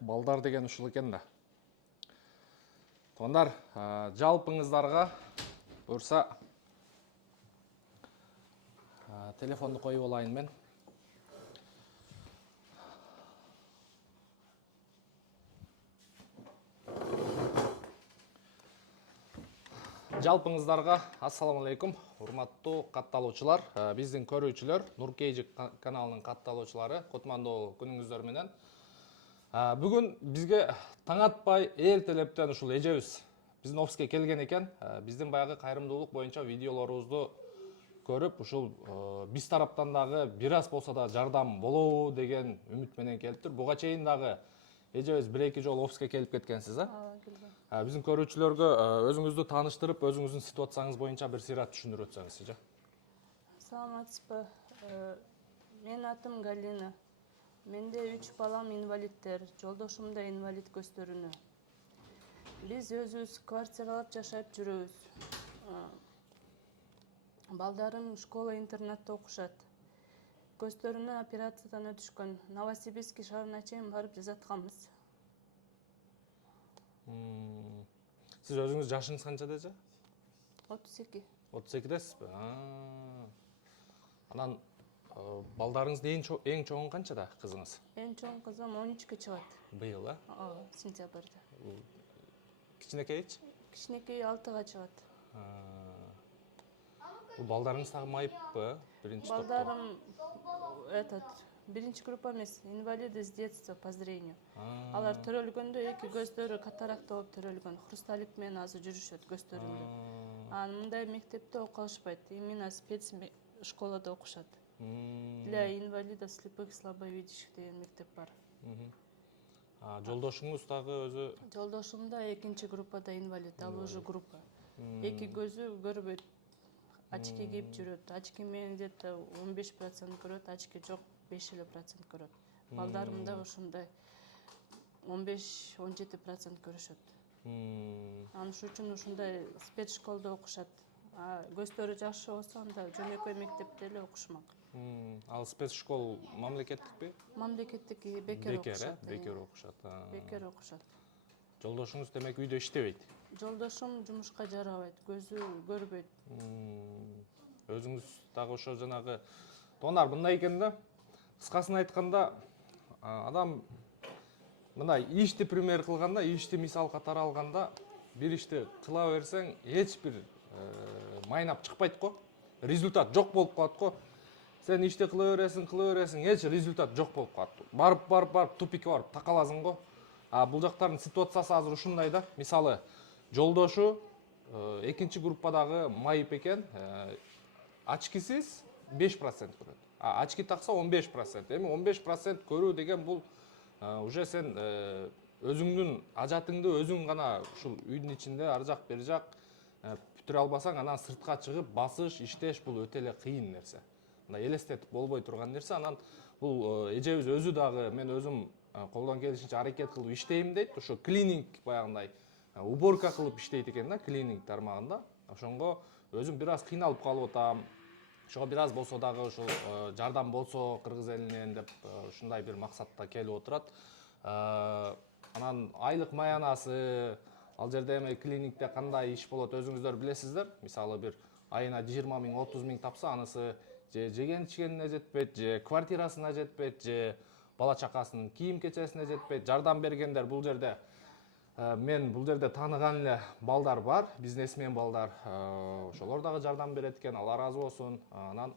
Балдар деген ушул экен да. Туугандар, жалпыңыздарға буюрса телефонду коюп алайын мен. Жалпыңыздарға ассаламу алейкум, урматтуу катталуучулар, биздин көрүүчүлөр, Нуркейжик каналынын катталуучулары, кутмандуу күнүңүздөр менен. Бүгүн бизге таң атпай эртелептен ушул эжебиз биздин офиске келген экен. Биздин баягы кайрымдуулук боюнча видеолорубузду көрүп, ушул биз тараптан дагы бир аз болсо да жардам болобу деген үмүт менен келиптир. Буга чейин дагы эжебиз бир-эки жолу офиске келип кеткенсиз, келген. Биздин көрүүчүлөргө өзүңүздү тааныштырып, өзүңүздүн ситуацияңыз боюнча бир сыйрат түшүндүрүп өтсөңүз. Саламатсызбы? Менин атым Галина. Менде 3 балам инвалидтер, жолдошум да инвалид көстөрүнө. Биз өзүбүз квартиралап жашап жүрөбүз. Балдарым школа-интернатта окушат. Көстөрүнө операциядан өтүшкөн. Новосибирск шаарына чейин барып жасатканбыз. Сиз өзүңүз жашыңыз канча деже? 32. 32десизби? Анан балдарыңыздын эң чоңу канчада кызыңыз? Эң чоң кызым 13-кө чыгат. Быйыл, Сентябрда. Кичинекейчи? Кичинекей 6-га чыгат. Бул балдарыңыз дагы майыппы? Биринчи топто. Балдарым биринчи группа эмес, инвалиды с детства по зрению. Алар төрөлгөндө эки көздөрү катаракта болуп төрөлгөн. Хрусталик менен азыр жүрүшөт көздөрүндө. Мындай мектепте окуя алышпайт. Именно спец школада окушат. Для инвалидов, слепых, слабовидящих деген мектеп бар. Жолдошуңуз дагы өзү? Жолдошум да 2-группада инвалид, ал уже группа. Эки көзү көрбөйт. Очки кийип жүрөт. Очки менен где-то 15% көрөт, очки жок 5% көрөт. Балдарым да ошондой 15-17% көрүшөт. Анын үчүн ушундай спец школада окушат. Көздөрү жакшы болсо, анда жөнөкөй мектепте эле окушмак. Ал спец школ мамлекеттикпи? Мамлекеттик, бекер окушат. Бекер окушат. Жолдошуңуз демек үйдө иштебейт? Жолдошум жумушка жарабайт, көзү көрбөйт. Өзүңүз дагы ошо жанагы тонар мындай экен да. Кыскасын айтканда, адам мындай ишти пример кылганда, ишти мисал катары алганда, бир ишти кыла берсең, эч бир майнап чыкпайт го. Результат жок болуп калат го. Сен ишти кыла бересиң, эч результат жок болуп калат. Барып тупикке барып такаласың го. Бул жактардын ситуациясы азыр ушундай да. Мисалы, жолдошу 2-группадагы майып экен, очкисиз 5% көрөт. Очки такса 15%. Эми 15% көрүү деген бул уже сен өзүңдүн ажатыңды өзүң гана ушул үйдүн ичинде ар жак бери жак бүтүрө албасаң, анан сыртка чыгып басыш, иштеш бул өтө эле кыйын нерсе. Мындай элестетип болбой турган нерсе. Анан бул эжебиз өзү дагы мен өзүм колдон келишинче аракет кылып иштейм дейт. Ошо клининг баягындай уборка кылып иштейт экен да, клининг тармагында. Ошонго өзүм бир аз кыйналып калып атам. Ошого бир аз болсо дагы ушул жардам болсо кыргыз элинен деп ушундай бир максатта келип отурат. Анан айлык маянасы, ал жерде эми клинингде кандай иш болот өзүңүздөр билесиздер. Мисалы бир айына 20 000, 30 000 тапса, анысы же жеген ичкенине жетпейт, же квартирасына жетпейт, же бала чакасынын кийим кечесине жетпейт. Жардам бергендер бул жерде мен бул жерде тааныган эле балдар бар, бизнесмен балдар. Ошолор дагы жардам берет экен, алар разы болсун. Анан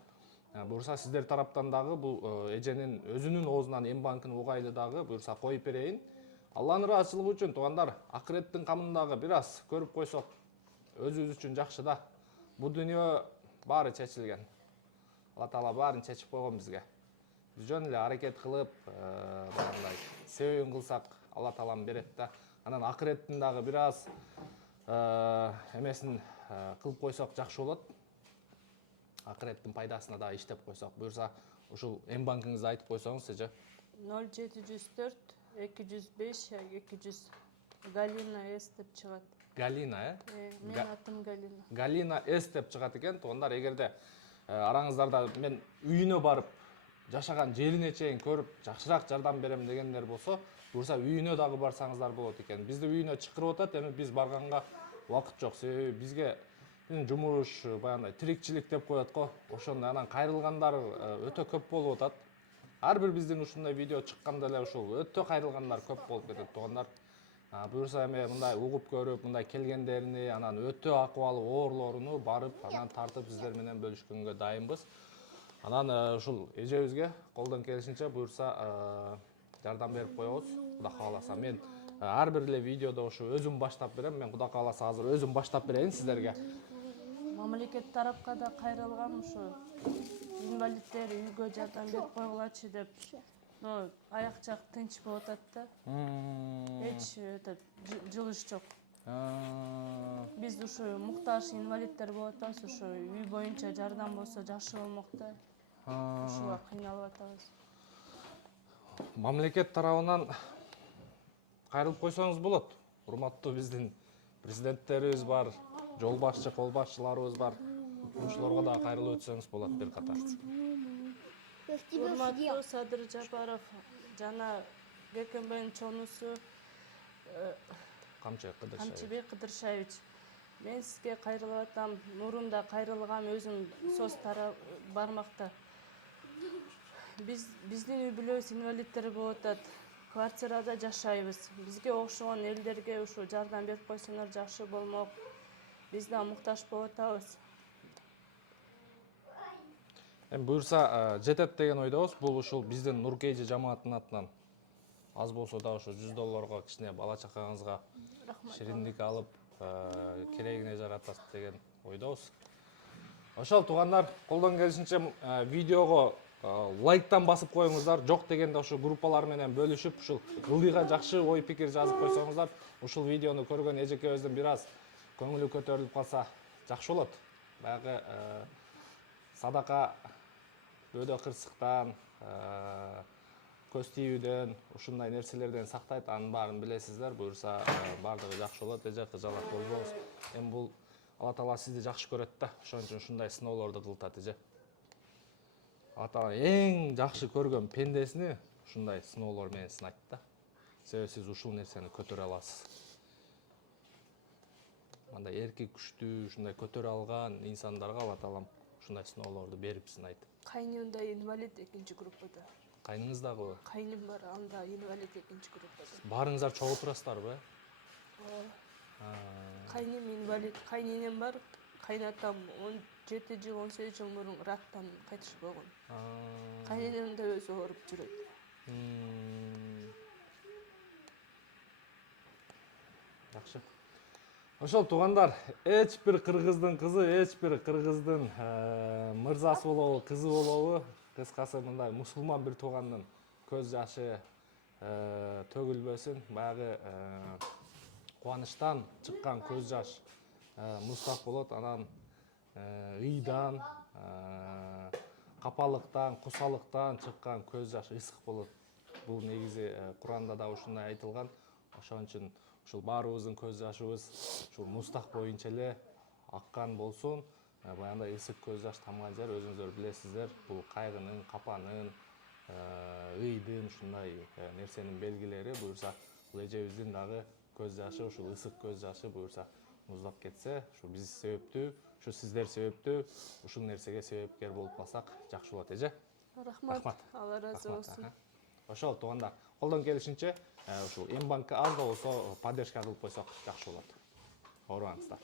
буюрса сиздер тараптан дагы бул эженин өзүнүн оозунан М-банкын угайлы дагы буюрса коюп берейин. Алланын ыраазычылыгы үчүн туугандар, акыреттин камын дагы бир аз көрүп койсок өзүбүз үчүн жакшы да. Бул дүйнө баары чечилген. Алла Таала баарын чечип койгон бизге. Биз жөн эле аракет кылып, баягындай себебин кылсак, Алла Таалам берет да. Анан акыреттин дагы бир аз эмесин кылып койсок жакшы болот. Акыреттин пайдасына дагы иштеп койсок. Буюрса ушул М-банкыңызды айтып койсоңуз, эже. 0704 205 200 Галина С деп чыгат. Галина, Менин атым Галина. Галина С деп чыгат экен. Туугандар, эгерде араңыздарда мен үйүнө барып жашаган жерине чейин көрүп жакшыраак жардам берем дегендер болсо, буюрса үйүнө дагы барсаңыздар болот экен. Бизди үйүнө чакырып атат, эми биз барганга убакыт жок. Себеби бизге жумуш, баягындай тирикчилик деп коет го. Ошондой анан кайрылгандар өтө көп болуп атат. Ар бир биздин ушундай видео чыкканда эле ушул өтө кайрылгандар көп болуп кетет туугандар. Буюрса эми мындай угуп көрүп, мындай келгендерини, анан өтө акыбалы оорлоруну барып, анан тартып сиздер менен бөлүшкөнгө дайынбыз. Анан ушул эжебизге колдон келишинче буюрса жардам берип коебуз, Кудай кааласа. Мен ар бир эле видеодо ушу өзүм баштап берем. Мен Кудай кааласа азыр өзүм баштап берейин сиздерге. Мамлекет тарапка да кайрылгам, ушу инвалидтер үйгө жардам берип койгулачы деп. Но аяк жак тынч болуп атат да. Эч жылыш жок. Биз ушу муктаж инвалидтер болуп атабыз, ушу үй боюнча жардам болсо жакшы болмок да. Ушуга кыйналып атабыз. Мамлекет тарабынан кайрылып койсоңуз болот. Урматтуу биздин президенттерибиз бар, жол башчы, кол башчыларыбыз бар. Ушуларга да кайрылып өтсөңүз болот бир катар. Урматтуу Садыр Жапаров жана ГКМБнин чоонусу Камчыбек Кыдыршаевич. Мен сизге кайрылып атам. Мурун да кайрылгам, өзүм соц бармакта. Биздин үй бүлөбүз инвалидтер болуп атат. Квартирада жашайбыз. Бизге окшогон элдерге ушу жардам берип койсоңор жакшы болмок. Биз да муктаж болуп атабыз. Эми буюрса жетет деген ойдобуз. Бул ушул биздин Нуркейжи жамаатынын атынан аз болсо да ошо $100 кичине бала чакаңызга шириндик алып, керегине жаратасыз деген ойдобуз. Ошол туугандар, колдон келишинче видеого лайктан басып коюңуздар. Жок дегенде ошо группалар менен бөлүшүп, ушул ылдыйга жакшы ой пикир жазып койсоңуздар, ушул видеону көргөн эжекебиздин бир аз көңүлү көтөрүлүп калса жакшы болот. Баягы садака бөөдө кырсыктан, көз тийүүдөн, ушундай нерселерден сактайт, анын баарын билесиздер. Буюрса баардыгы жакшы болот, эже кыжалак болбоңуз. Эми бул Алла Таала сизди жакшы көрөт да, ошон үчүн ушундай сыноолорду кылтат эже. Алла Таала эң жакшы көргөн пендесини ушундай сыноолор менен сынайт да. Себеби сиз ушул нерсени көтөрө аласыз. Мындай эрки күчтүү, ушундай көтөрө алган инсандарга Алла Таалам ушундай сыноолорду берип сынайт. Кайным да инвалид экинчи группада. Кайныңыз дагы? Кайным бар, анда инвалид экинчи группада. Баарыңыздар чогуу турасыздарбы? Кайным инвалид, кайненем бар. Кайнатам 17 жыл, 18 жыл мурун рактан кайтыш болгон. Кайненем да өзү ооруп жүрөт. Жакшы. Ошол туугандар, эч бир кыргыздын кызы, эч бир кыргыздын мырзасы болобу, кызы болобу, кыскасы мындай мусулман бир туугандын көз жашы төгүлбөсүн. Баягы кубанычтан чыккан көз жаш муздак болот, анан ыйдан, капалыктан, кусалыктан чыккан көз жаш ысык болот. Бул негизи Куранда да ушундай айтылган. Ошон үчүн ушул баарыбыздын көз жашыбыз ушул муздак боюнча эле аккан болсун. Баягындай ысык көз жаш тамган жер өзүңүздөр билесиздер. Бул кайгынын, капанын, ыйдын ушундай нерсенин белгилери. Буюрса бул эжебиздин дагы көз жашы, ушул ысык көз жашы буюрса муздап кетсе, ушу биз себептүү, ушу сиздер себептүү, ушул нерсеге себепкер болуп калсак жакшы болот эже. Рахмат. Алла разы болсун. Ошол туугандар, колдон келишинче ушул М банкка аз да болсо поддержка кылып койсок жакшы болот. Оорубаңыздар.